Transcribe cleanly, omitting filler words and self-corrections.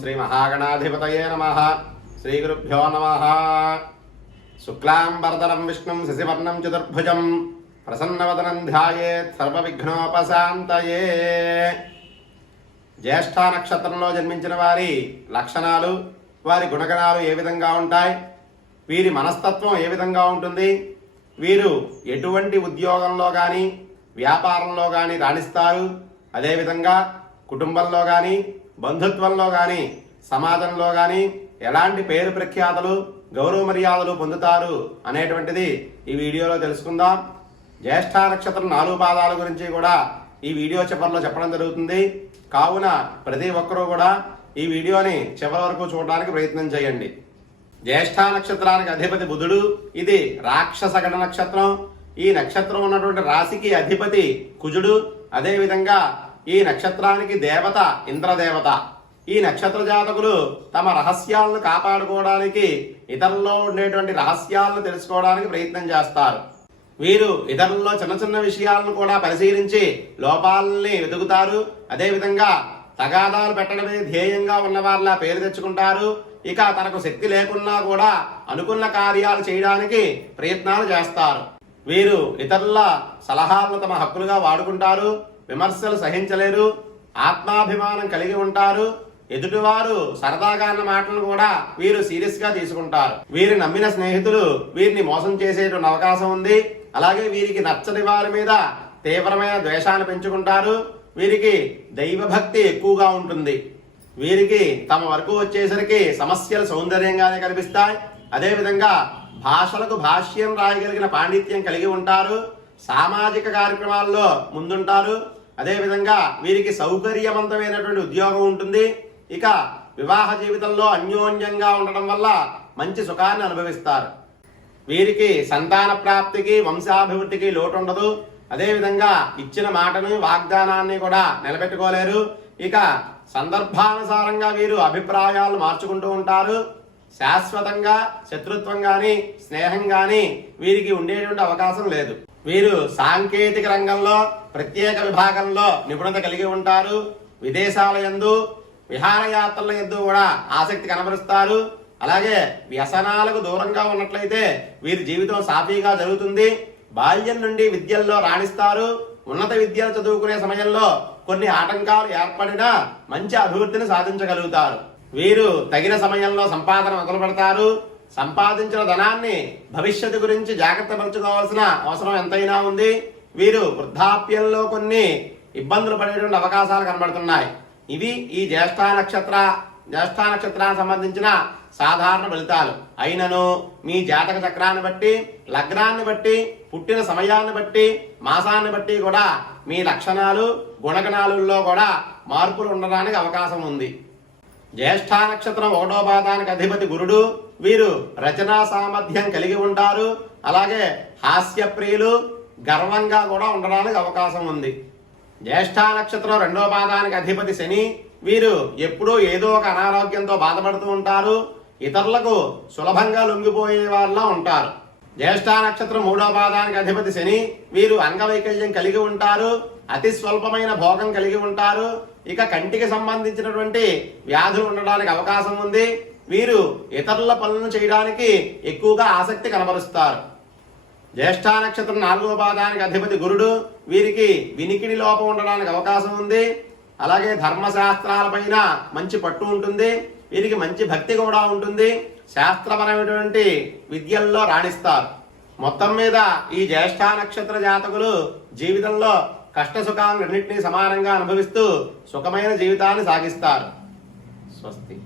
శ్రీ మహాగణాధిపతయే నమః. శ్రీ గురుభ్యో నమః. శుక్లాంబరధరం విష్ణుం శశివర్ణం చతుర్భుజం ప్రసన్నవదనం ధ్యాయేత్ సర్వవిఘ్నోపశాంతయే. జ్యేష్ఠ నక్షత్రంలో జన్మించిన వారి లక్షణాలు, వారి గుణగణాలు ఏ విధంగా ఉంటాయి, వీరి మనస్తత్వం ఏ విధంగా ఉంటుంది, వీరు ఎటువంటి ఉద్యోగంలో కానీ వ్యాపారంలో కానీ రాణిస్తారు, అదేవిధంగా కుటుంబంలో కానీ బంధుత్వంలో కానీ సమాజంలో కానీ ఎలాంటి పేరు ప్రఖ్యాతలు గౌరవ మర్యాదలు పొందుతారు అనేటువంటిది ఈ వీడియోలో తెలుసుకుందాం. జ్యేష్ఠ నక్షత్రం 4 పాదాల గురించి కూడా ఈ వీడియో చివరిలో చెప్పడం జరుగుతుంది. కావున ప్రతి ఒక్కరూ కూడా ఈ వీడియోని చివరి వరకు చూడడానికి ప్రయత్నం చేయండి. జ్యేష్ఠ నక్షత్రానికి అధిపతి బుధుడు. ఇది రాక్షస గణ నక్షత్రం. ఈ నక్షత్రం ఉన్నటువంటి రాశికి అధిపతి కుజుడు. అదేవిధంగా ఈ నక్షత్రానికి దేవత ఇంద్రదేవత. ఈ నక్షత్ర జాతకులు తమ రహస్యాలను కాపాడుకోవడానికి, ఇతరుల్లో ఉండేటువంటి రహస్యాలను తెలుసుకోవడానికి ప్రయత్నం చేస్తారు. వీరు ఇతరుల్లో చిన్న చిన్న విషయాలను కూడా పరిశీలించి లోపాలని వెతుకుతారు. అదేవిధంగా తగాదాలు పెట్టడమే ధ్యేయంగా ఉన్న వారిలా పేరు తెచ్చుకుంటారు. ఇక తనకు శక్తి లేకున్నా కూడా అనుకున్న కార్యాలు చేయడానికి ప్రయత్నాలు చేస్తారు. వీరు ఇతరుల సలహాలను తమ హక్కులుగా వాడుకుంటారు. విమర్శలు సహించలేరు. ఆత్మాభిమానం కలిగి ఉంటారు. ఎదుటివారు సరదాగా అన్న మాటలను కూడా వీరు సీరియస్ గా తీసుకుంటారు. వీరు నమ్మిన స్నేహితులు వీరిని మోసం చేసేటువంటి అవకాశం ఉంది. అలాగే వీరికి నచ్చని వారి మీద తీవ్రమైన ద్వేషాన్ని పెంచుకుంటారు. వీరికి దైవభక్తి ఎక్కువగా ఉంటుంది. వీరికి తమ వరకు వచ్చేసరికి సమస్యలు సౌందర్యంగానే కనిపిస్తాయి. అదేవిధంగా భాషలకు భాష్యం రాయగలిగిన పాండిత్యం కలిగి ఉంటారు. సామాజిక కార్యక్రమాల్లో ముందుంటారు. అదేవిధంగా వీరికి సౌకర్యవంతమైనటువంటి ఉద్యోగం ఉంటుంది. ఇక వివాహ జీవితంలో అన్యోన్యంగా ఉండడం వల్ల మంచి సుఖాన్ని అనుభవిస్తారు. వీరికి సంతాన ప్రాప్తికి వంశాభివృద్ధికి లోటు ఉండదు. అదేవిధంగా ఇచ్చిన మాటను వాగ్దానాన్ని కూడా నిలబెట్టుకోలేరు. ఇక సందర్భానుసారంగా వీరు అభిప్రాయాలు మార్చుకుంటూ ఉంటారు. శాశ్వతంగా శత్రుత్వం గాని స్నేహం గాని వీరికి ఉండేటువంటి అవకాశం లేదు. వీరు సాంకేతిక రంగంలో ప్రత్యేక విభాగంలో నిపుణత కలిగి ఉంటారు. విదేశాల యందు విహారయాత్రల యందు కూడా ఆసక్తి కనబరుస్తారు. అలాగే వ్యసనాలకు దూరంగా ఉన్నట్లయితే వీరి జీవితం సాఫీగా జరుగుతుంది. బాల్యం నుండి విద్యల్లో రాణిస్తారు. ఉన్నత విద్యలు చదువుకునే సమయంలో కొన్ని ఆటంకాలు ఏర్పడినా మంచి అభివృద్ధిని సాధించగలుగుతారు. వీరు తగిన సమయంలో సంపాదన మొదలు పెడతారు. సంపాదించిన ధనాన్ని భవిష్యత్తు గురించి జాగ్రత్త పరచుకోవాల్సిన అవసరం ఎంతైనా ఉంది. వీరు వృద్ధాప్యంలో కొన్ని ఇబ్బందులు పడేటువంటి అవకాశాలు కనబడుతున్నాయి. ఇవి ఈ జ్యేష్ఠ నక్షత్రానికి సంబంధించిన సాధారణ ఫలితాలు. అయినను మీ జాతక చక్రాన్ని బట్టి, లగ్నాన్ని బట్టి, పుట్టిన సమయాన్ని బట్టి, మాసాన్ని బట్టి కూడా మీ లక్షణాలు గుణగణాలలో కూడా మార్పులు ఉండడానికి అవకాశం ఉంది. జ్యేష్ఠ నక్షత్రం 1వ పాదానికి అధిపతి గురుడు. వీరు రచనా సామర్థ్యం కలిగి ఉంటారు. అలాగే హాస్యప్రియులు, గర్వంగా కూడా ఉండడానికి అవకాశం ఉంది. జ్యేష్ఠ నక్షత్రం 2వ పాదానికి అధిపతి శని. వీరు ఎప్పుడూ ఏదో ఒక అనారోగ్యంతో బాధపడుతూ ఉంటారు. ఇతరులకు సులభంగా లొంగిపోయే వాళ్ళ ఉంటారు. జ్యేష్ఠ నక్షత్రం 3వ పాదానికి అధిపతి శని. వీరు అంగవైకల్యం కలిగి ఉంటారు. అతి స్వల్పమైన భోగం కలిగి ఉంటారు. ఇక కంటికి సంబంధించినటువంటి వ్యాధులు ఉండడానికి అవకాశం ఉంది. వీరు ఇతరుల పనులను చేయడానికి ఎక్కువగా ఆసక్తి కనబరుస్తారు. జ్యేష్ఠ నక్షత్రం 4వ పాదానికి అధిపతి గురుడు. వీరికి వినికిడి లోపం ఉండడానికి అవకాశం ఉంది. అలాగే ధర్మశాస్త్రాలపైన మంచి పట్టు ఉంటుంది. వీరికి మంచి భక్తి కూడా ఉంటుంది. శాస్త్రపరమైనటువంటి విద్యల్లో రాణిస్తారు. మొత్తం మీద ఈ జ్యేష్ఠ నక్షత్ర జాతకులు జీవితంలో కష్ట సుఖాలన్నింటినీ సమానంగా అనుభవిస్తూ సుఖమైన జీవితాన్ని సాగిస్తారు. స్వస్తి.